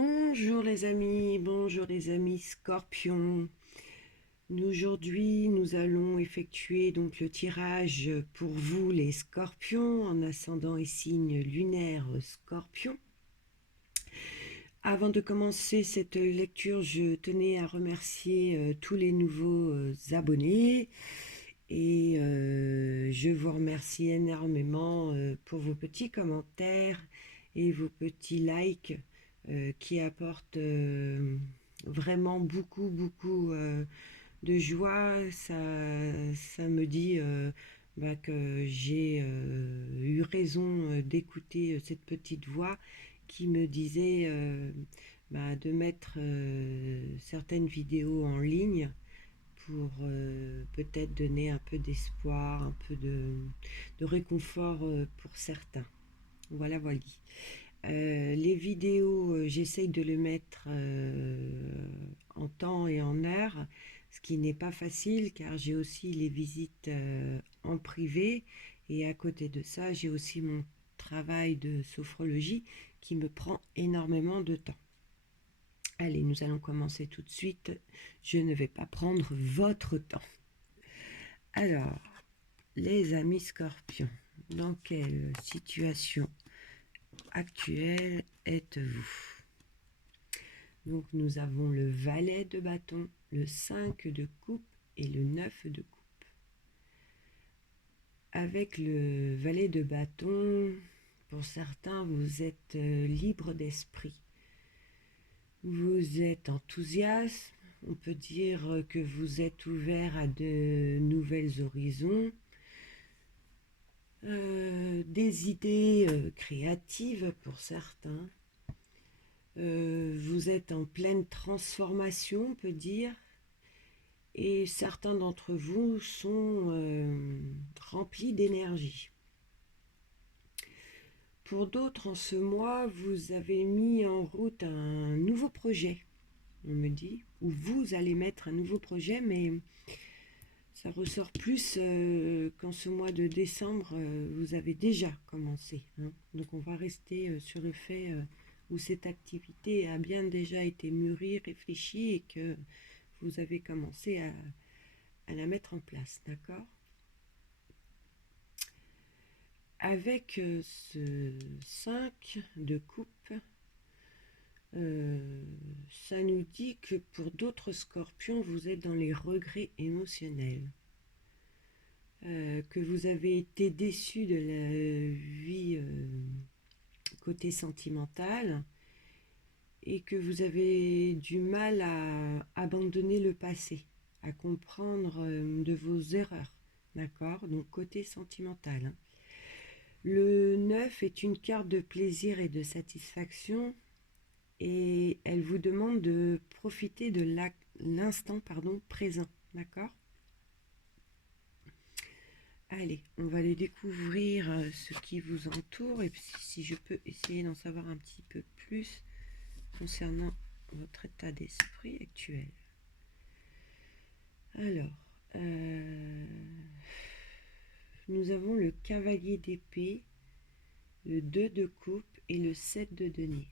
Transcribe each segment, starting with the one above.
Bonjour les amis scorpions. Aujourd'hui, nous allons effectuer donc le tirage pour vous les scorpions en ascendant et signe lunaire scorpion. Avant de commencer cette lecture, je tenais à remercier tous les nouveaux abonnés et je vous remercie énormément pour vos petits commentaires et vos petits likes qui apportent vraiment beaucoup de joie. Ça me dit que j'ai eu raison d'écouter cette petite voix qui me disait de mettre certaines vidéos en ligne pour peut-être donner un peu d'espoir, un peu de réconfort pour certains. Voilà. Les vidéos, j'essaye de les mettre en temps et en heure, ce qui n'est pas facile car j'ai aussi les visites en privé et à côté de ça, j'ai aussi mon travail de sophrologie qui me prend énormément de temps. Allez, nous allons commencer tout de suite. Je ne vais pas prendre votre temps. Alors, les amis scorpions, dans quelle situation actuelle êtes-vous? Donc nous avons le valet de bâton, le 5 de coupe et le 9 de coupe. Avec le valet de bâton, pour certains, vous êtes libre d'esprit. Vous êtes enthousiaste, on peut dire que vous êtes ouvert à de nouvelles horizons, des idées créatives pour certains. Vous êtes en pleine transformation, on peut dire, et certains d'entre vous sont remplis d'énergie. Pour d'autres, en ce mois, vous avez mis en route un nouveau projet, on me dit, ou vous allez mettre un nouveau projet, mais ça ressort plus qu'en ce mois de décembre, vous avez déjà commencé. Donc on va rester sur le fait où cette activité a bien déjà été mûrie, réfléchie et que vous avez commencé à la mettre en place, d'accord? Avec ce 5 de coupe, ça nous dit que pour d'autres scorpions, vous êtes dans les regrets émotionnels, que vous avez été déçu de la vie côté sentimental et que vous avez du mal à abandonner le passé, à comprendre de vos erreurs, d'accord? Donc côté sentimental. Le 9 est une carte de plaisir et de satisfaction et elle vous demande de profiter de l'instant présent, d'accord? Allez, on va aller découvrir ce qui vous entoure et si je peux essayer d'en savoir un petit peu plus concernant votre état d'esprit actuel. Alors, nous avons le cavalier d'épée, le 2 de coupe et le 7 de denier.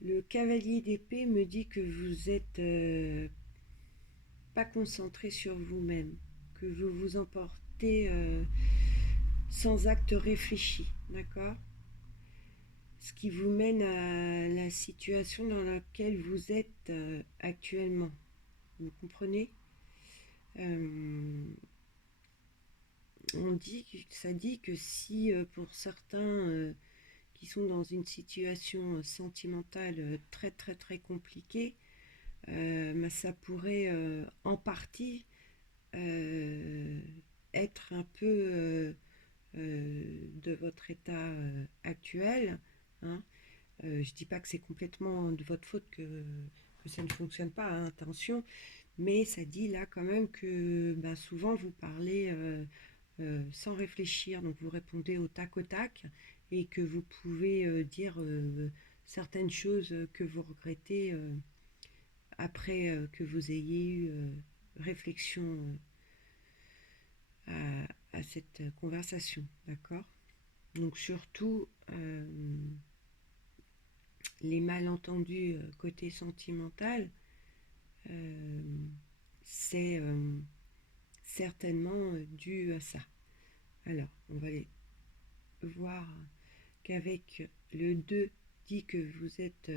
Le cavalier d'épée me dit que vous êtes pas concentré sur vous-même, que vous vous emportez sans acte réfléchi, d'accord? Ce qui vous mène à la situation dans laquelle vous êtes actuellement. Vous comprenez? Ça dit que si pour certains qui sont dans une situation sentimentale très compliquée, ça pourrait en partie être un peu de votre état actuel. Je dis pas que c'est complètement de votre faute que ça ne fonctionne pas, attention, mais ça dit là quand même que souvent vous parlez sans réfléchir, donc vous répondez au tac et que vous pouvez dire certaines choses que vous regrettez après que vous ayez eu réflexion à cette conversation, d'accord? Donc surtout, les malentendus côté sentimental, c'est certainement dû à ça. Alors, on va aller voir qu'avec le 2 dit que vous êtes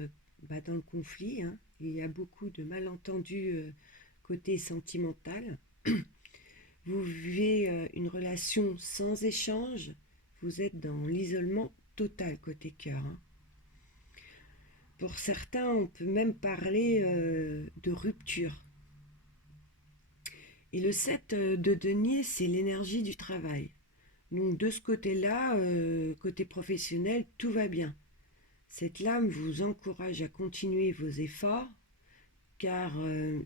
dans le conflit, hein. Il y a beaucoup de malentendus côté sentimental. Vous vivez une relation sans échange, vous êtes dans l'isolement total côté cœur, hein. Pour certains, on peut même parler de rupture. Et le 7 de denier, c'est l'énergie du travail. Donc de ce côté-là, côté professionnel, tout va bien. Cette lame vous encourage à continuer vos efforts car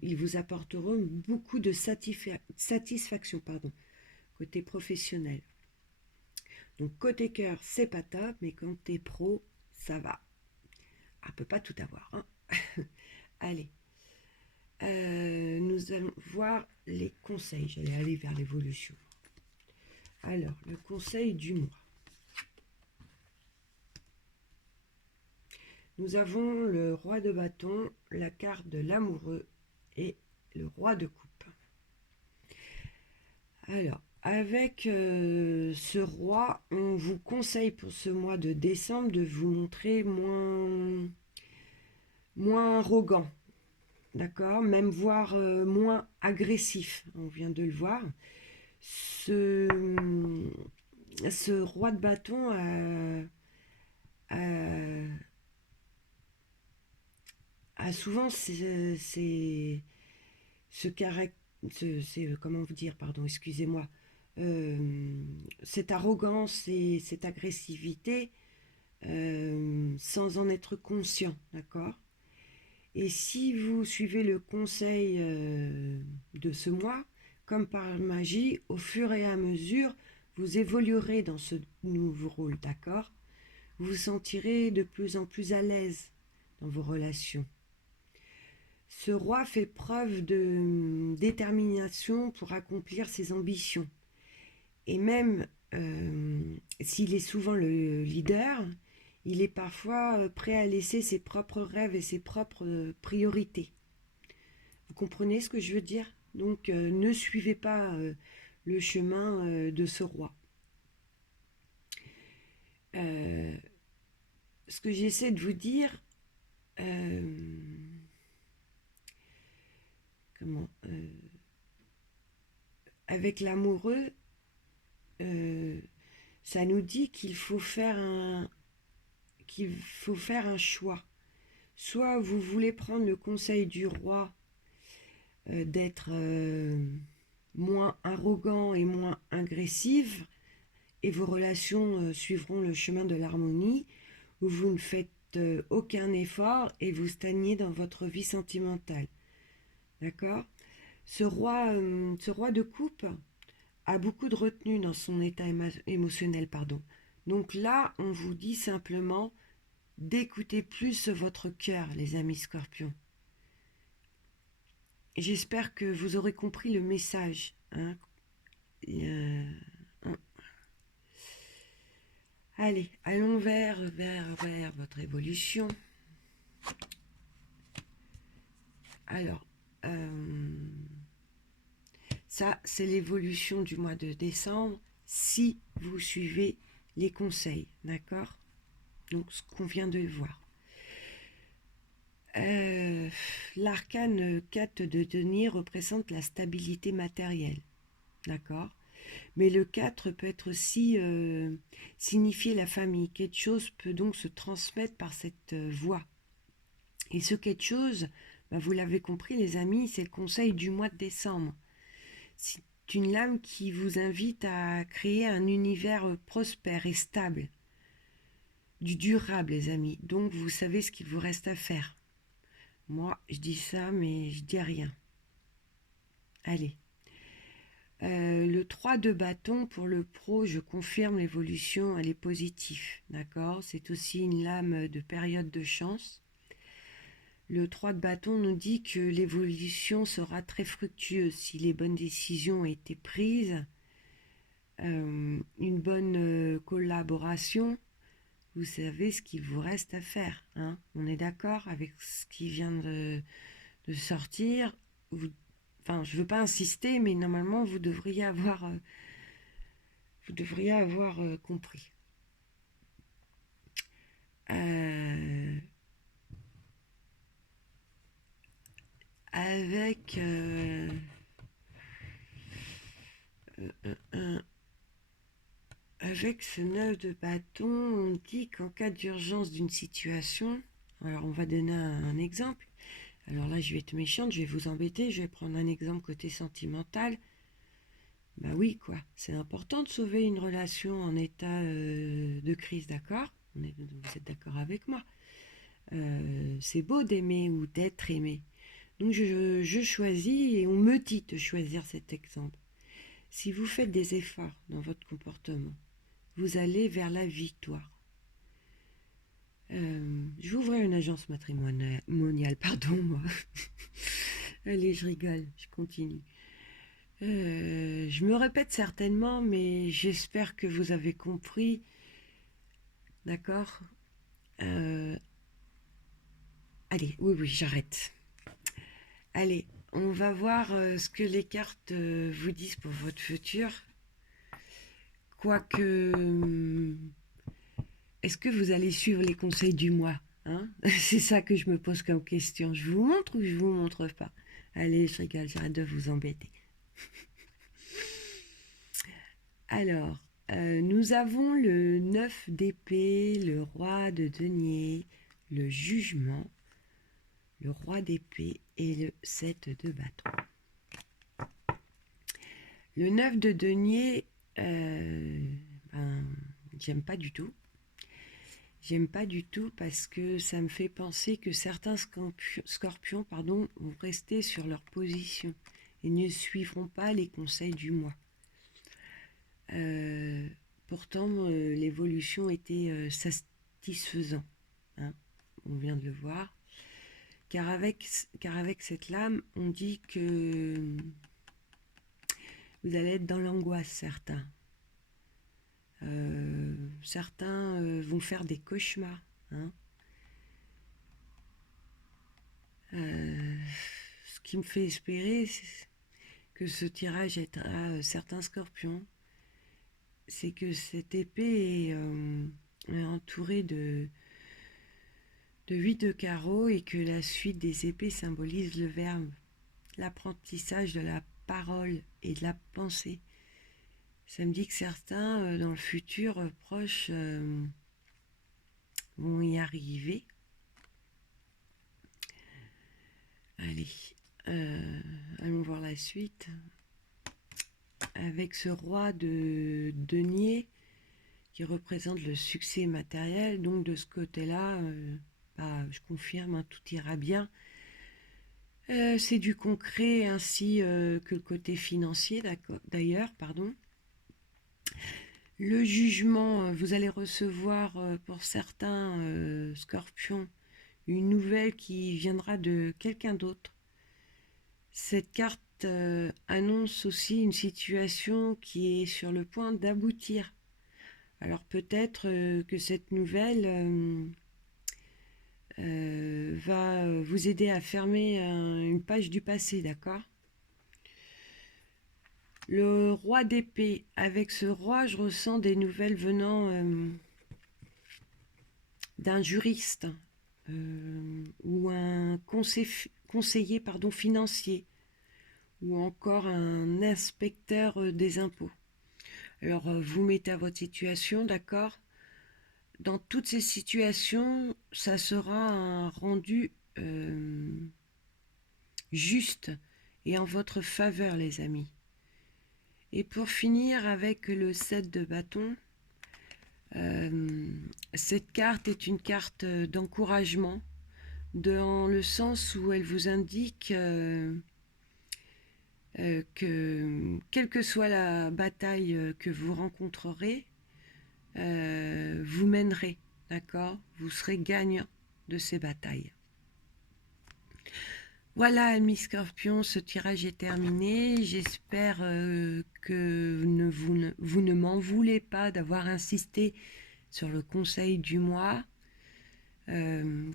ils vous apporteront beaucoup de satisfaction côté professionnel. Donc côté cœur, c'est pas top, mais quand t'es pro, ça va. On peut pas tout avoir, hein. Allez, nous allons voir les conseils. J'allais aller vers l'évolution. Alors, le conseil du mois. Nous avons le roi de bâton, la carte de l'amoureux et le roi de coupe. Alors, avec ce roi, on vous conseille pour ce mois de décembre de vous montrer moins arrogant, d'accord, même voire moins agressif, on vient de le voir. Ce roi de bâton a souvent ce caractère, comment vous dire, pardon, excusez-moi, cette arrogance et cette agressivité sans en être conscient, d'accord. Et si vous suivez le conseil de ce mois, comme par magie, au fur et à mesure, vous évoluerez dans ce nouveau rôle, d'accord. Vous vous sentirez de plus en plus à l'aise dans vos relations. Ce roi fait preuve de détermination pour accomplir ses ambitions. Et même s'il est souvent le leader, il est parfois prêt à laisser ses propres rêves et ses propres priorités. Vous comprenez ce que je veux dire? Donc ne suivez pas le chemin de ce roi. Ce que j'essaie de vous dire, avec l'amoureux, ça nous dit qu'il faut faire un choix. Soit vous voulez prendre le conseil du roi d'être moins arrogant et moins agressif, et vos relations suivront le chemin de l'harmonie, où vous ne faites aucun effort et vous stagnez dans votre vie sentimentale. D'accord? Ce roi de coupe a beaucoup de retenue dans son état émotionnel, pardon. Donc là, on vous dit simplement d'écouter plus votre cœur, les amis scorpions. J'espère que vous aurez compris le message, hein. Allez, allons vers votre évolution. Alors, ça, c'est l'évolution du mois de décembre, si vous suivez les conseils, d'accord? Donc, ce qu'on vient de voir. L'arcane 4 de denier représente la stabilité matérielle, d'accord? Mais le 4 peut être aussi signifier la famille. Quelque chose peut donc se transmettre par cette voie. Et ce quelque chose, vous l'avez compris les amis, c'est le conseil du mois de décembre. C'est une lame qui vous invite à créer un univers prospère et stable. Du durable les amis. Donc vous savez ce qu'il vous reste à faire. Moi je dis ça mais je dis rien. Allez. Le 3 de bâton pour le pro, je confirme l'évolution, elle est positive, d'accord. C'est aussi une lame de période de chance. Le 3 de bâton nous dit que l'évolution sera très fructueuse si les bonnes décisions ont été prises. Une bonne collaboration, vous savez ce qu'il vous reste à faire. Hein. On est d'accord avec ce qui vient de sortir. Enfin, je ne veux pas insister, mais normalement, vous devriez avoir compris. Avec avec ce 9 de bâton, on dit qu'en cas d'urgence d'une situation, alors on va donner un exemple. Alors là, je vais être méchante, je vais vous embêter, je vais prendre un exemple côté sentimental. Bah oui, quoi, c'est important de sauver une relation en état de crise, d'accord? Vous êtes d'accord avec moi? C'est beau d'aimer ou d'être aimé. Donc je choisis et on me dit de choisir cet exemple. Si vous faites des efforts dans votre comportement, vous allez vers la victoire. Je vais ouvrir une agence matrimoniale, pardon moi. Allez, je rigole, je continue. Je me répète certainement, mais j'espère que vous avez compris. D'accord. Allez, oui, j'arrête. Allez, on va voir ce que les cartes vous disent pour votre futur. Quoique, est-ce que vous allez suivre les conseils du mois, hein? C'est ça que je me pose comme question. Je vous montre ou je vous montre pas? Allez, je rigole, j'arrête de vous embêter. Alors, nous avons le 9 d'épée, le roi de denier, le jugement, le roi d'épée et le 7 de bâton. Le 9 de denier, j'aime pas du tout. J'aime pas du tout parce que ça me fait penser que certains scorpions vont rester sur leur position et ne suivront pas les conseils du mois. Pourtant, l'évolution était satisfaisante. Hein, on vient de le voir. Car avec cette lame, on dit que vous allez être dans l'angoisse, certains. Certains vont faire des cauchemars. Hein. Ce qui me fait espérer que ce tirage aidera certains scorpions. C'est que cette épée est entourée de 8 de carreaux et que la suite des épées symbolise le verbe, l'apprentissage de la parole et de la pensée. Ça me dit que certains, dans le futur proche, vont y arriver. Allez, allons voir la suite. Avec ce roi de denier qui représente le succès matériel, donc de ce côté-là, je confirme, hein, tout ira bien. C'est du concret ainsi que le côté financier, d'ailleurs, pardon. Le jugement, vous allez recevoir pour certains scorpions une nouvelle qui viendra de quelqu'un d'autre. Cette carte annonce aussi une situation qui est sur le point d'aboutir. Alors peut-être que cette nouvelle va vous aider à fermer une page du passé, d'accord? Le roi d'épée. Avec ce roi, je ressens des nouvelles venant d'un juriste ou un conseiller financier ou encore un inspecteur des impôts. Alors, vous mettez à votre situation, d'accord? Dans toutes ces situations, ça sera un rendu juste et en votre faveur, les amis. Et pour finir avec le 7 de bâton, cette carte est une carte d'encouragement, dans le sens où elle vous indique que quelle que soit la bataille que vous rencontrerez, vous mènerez, d'accord? Vous serez gagnant de ces batailles. Voilà, amis Scorpions, ce tirage est terminé. J'espère que vous ne m'en voulez pas d'avoir insisté sur le conseil du mois,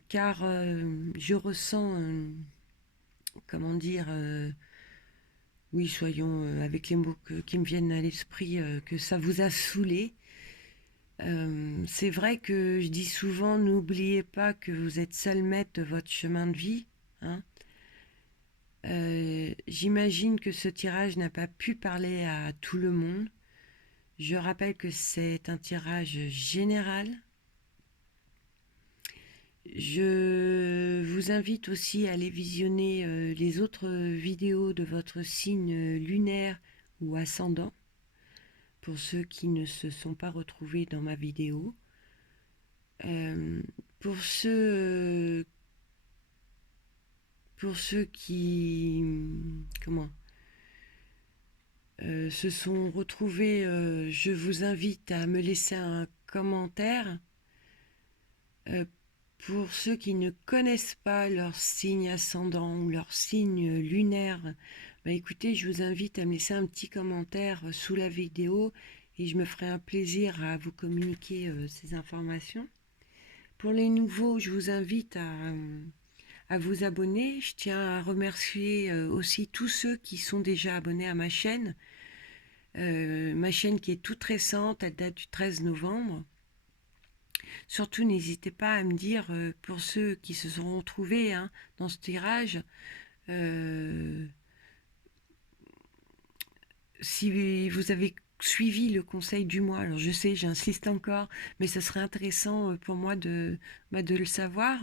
car je ressens, comment dire, oui, soyons avec les mots qui me viennent à l'esprit, que ça vous a saoulé. C'est vrai que je dis souvent, n'oubliez pas que vous êtes seul maître de votre chemin de vie, hein. J'imagine que ce tirage n'a pas pu parler à tout le monde. Je rappelle que c'est un tirage général. Je vous invite aussi à aller visionner les autres vidéos de votre signe lunaire ou ascendant, pour ceux qui ne se sont pas retrouvés dans ma vidéo. Euh, pour ceux qui se sont retrouvés, je vous invite à me laisser un commentaire. Pour ceux qui ne connaissent pas leur signe ascendant ou leur signe lunaire, bah écoutez, je vous invite à me laisser un petit commentaire sous la vidéo et je me ferai un plaisir à vous communiquer ces informations. Pour les nouveaux, je vous invite à vous abonner. Je tiens à remercier aussi tous ceux qui sont déjà abonnés à ma chaîne. Ma chaîne qui est toute récente, elle date du 13 novembre. Surtout, n'hésitez pas à me dire, pour ceux qui se sont retrouvés dans ce tirage, si vous avez suivi le conseil du mois. Alors je sais, j'insiste encore, mais ça serait intéressant pour moi de le savoir.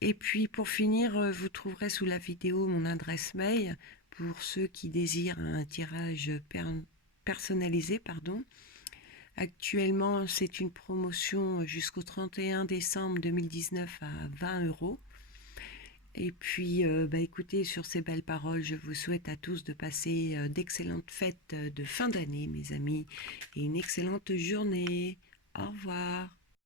Et puis pour finir, vous trouverez sous la vidéo mon adresse mail pour ceux qui désirent un tirage personnalisé, pardon. Actuellement, c'est une promotion jusqu'au 31 décembre 2019 à 20 €. Et puis, écoutez, sur ces belles paroles, je vous souhaite à tous de passer d'excellentes fêtes de fin d'année, mes amis, et une excellente journée. Au revoir.